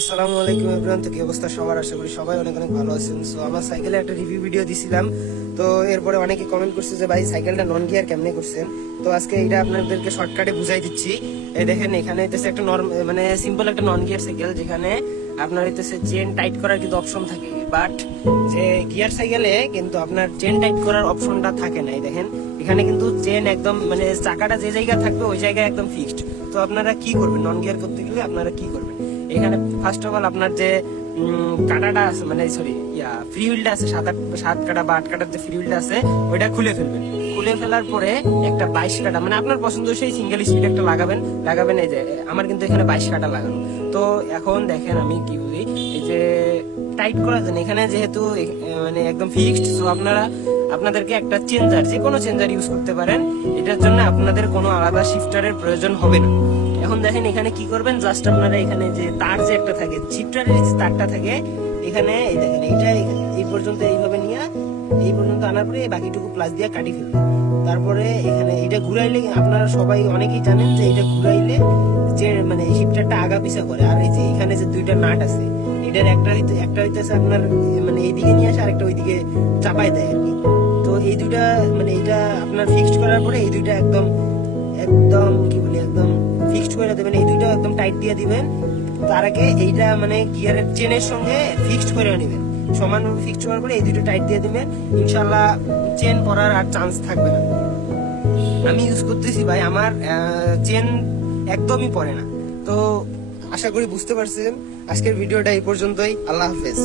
আসসালামু আলাইকুম এভরিওয়ান। তো কি অবস্থা সবার? আশা করি সবাই অনেক অনেক ভালো আছেন। সো আমার সাইকেলে একটা রিভিউ ভিডিও দিছিলাম, তো এরপরে অনেকে কমেন্ট করছে যে ভাই সাইকেলটা নন গিয়ার কেমনে করছেন। তো আজকে এটা আপনাদেরকে শর্টকাটে বুঝাই দিচ্ছি। এই দেখেন, এখানে হইতেছে একটা মানে সিম্পল একটা নন গিয়ার সাইকেল, যেখানে আপনার হইতেছে চেন টাইট করার কিন্তু অপশন থাকে, বাট যে গিয়ার সাইকেলে কিন্তু আপনার চেন টাইট করার অপশনটা থাকে না। এই দেখেন, এখানে কিন্তু চেন একদম মানে চাকাটা যে জায়গায় থাকবে ওই জায়গায় একদম ফিক্সড। তো আপনারা কি করবেন নন গিয়ার করতে গেলে? আপনারা কি করবেন, এখানে ফার্স্ট অফ অল আপনার যে কাটাটা আছে, মানে সরি ফ্রি হুইলটা আছে, সাত কাটা বা 8 কাটার যে ফ্রি হুইলটা আছে ওইটা খুলে ফেলবেন। খুলে ফেলার পরে একটা 22 কাটা, মানে আপনার পছন্দ সেই সিঙ্গেল স্পিড একটা লাগাবেন। এই যে আমার কিন্তু এখানে 22 কাটা লাগানো। তো এখন দেখেন আমি কি বলি, এই যে টাইট করার জন্য এখানে যেহেতু মানে একদম ফিক্সড, সো আপনাদেরকে একটা চেঞ্জার, যে কোনো চেঞ্জার ইউজ করতে পারেন। এটার জন্য আপনাদের কোনো আলাদা শিফটারের প্রয়োজন হবে না। এখন দেখেন এখানে কি করবেন, জাস্ট আপনারা এখানে যে তার যে একটা থাকে, শিফটারের যে তারটা থাকে এখানে, এই দেখেন এইটা এই পর্যন্ত এইভাবে নিয়ে এই পর্যন্ত আনার পরে এই বাকিটুকু প্লাস দিয়ে কাটি ফেলবেন। তারপরে এখানে এটা ঘুরাইলে, আপনারা সবাই অনেকেই জানেন যে এটা ঘুরাইলে যে মানে শিফটারটা আগা পিছা করে। আর এই যে এখানে যে দুইটা নাট আছে, এটার একটা হইতেছে আপনার মানে এইদিকে নিয়ে আসে, আরেকটা ওইদিকে চাপাই দেয় আর কি। তো এই দুইটা মানে এটা আপনার ফিক্সড করার পরে এই দুইটা একদম একদম কি বলি একদম ফিক্সড করে দেবেন। এই দুইটা একদম টাইট দিয়ে দিবেন। তার আগে এইটা মানে গিয়ারের চেনের সঙ্গে ফিক্সড করে নেবেন, সমানভাবে ফিক্সড করার পরে এই দুটো টাইট দিয়ে দিবেন। ইনশাল্লাহ চেন পড়ার আর চান্স থাকবে না। আমি ইউজ করতেছি ভাই, আমার চেন একদমই পড়ে না। তো আশা করি বুঝতে পারছেন। আজকের ভিডিওটা এই পর্যন্তই। আল্লাহ হাফেজ।